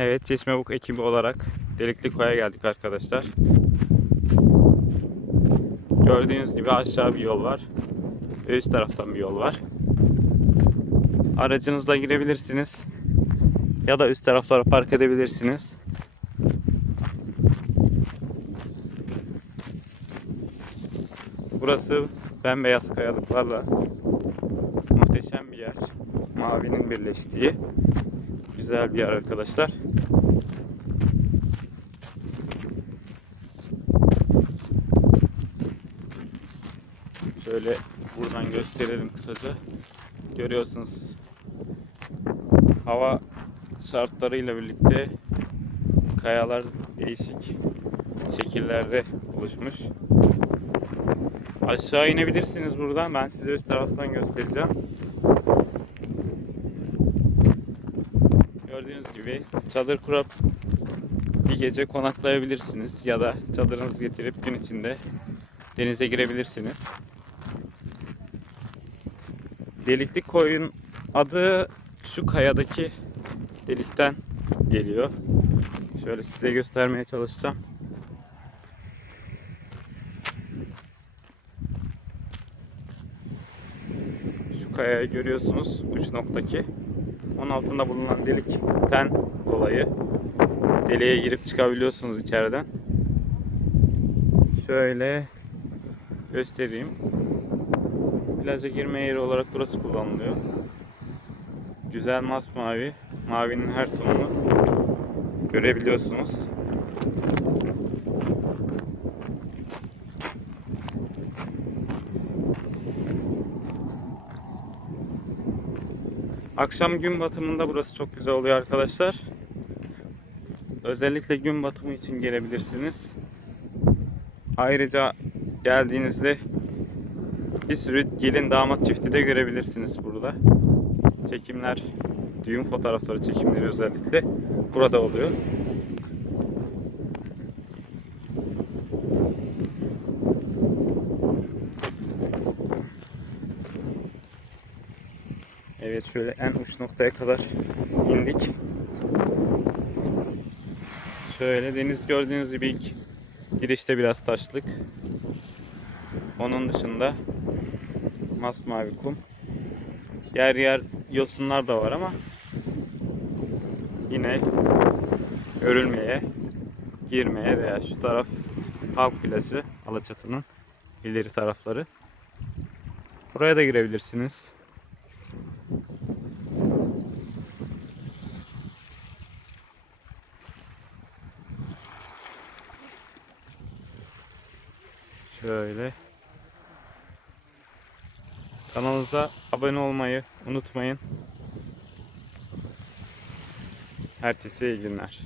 Evet, Çeşmebuk ekibi olarak Delikli Koy'a geldik arkadaşlar. Gördüğünüz gibi aşağı bir yol var. Üst taraftan bir yol var. Aracınızla girebilirsiniz. Ya da üst taraflara park edebilirsiniz. Burası bembeyaz kayalıklarla muhteşem bir yer. Mavinin birleştiği güzel bir yer arkadaşlar. Şöyle buradan gösterelim kısaca. Görüyorsunuz hava şartlarıyla birlikte kayalar değişik şekillerde oluşmuş. Aşağı inebilirsiniz buradan. Ben size üst taraftan göstereceğim. Gördüğünüz gibi çadır kurup bir gece konaklayabilirsiniz ya da çadırınızı getirip gün içinde denize girebilirsiniz. Delikli koyun adı şu kayadaki delikten geliyor. Şöyle size göstermeye çalışacağım. Şu kayayı görüyorsunuz uç noktaki. Onun altında bulunan delikten dolayı deliğe girip çıkabiliyorsunuz içeriden. Şöyle göstereyim. Plaja girme yeri olarak burası kullanılıyor. Güzel masmavi, mavinin her tonunu görebiliyorsunuz. Akşam gün batımında burası çok güzel oluyor arkadaşlar. Özellikle gün batımı için gelebilirsiniz. Ayrıca geldiğinizde bir sürü gelin damat çifti de görebilirsiniz burada. Çekimler, düğün fotoğrafları çekimleri özellikle burada oluyor. Evet şöyle en uç noktaya kadar indik. Şöyle deniz gördüğünüz gibi ilk girişte biraz taşlık. Onun dışında masmavi kum. Yer yer yosunlar da var ama yine görülmeye, girmeye veya şu taraf halk plajı Alaçatı'nın ileri tarafları. Buraya da girebilirsiniz. Şöyle. Kanalımıza abone olmayı unutmayın. Herkese iyi günler.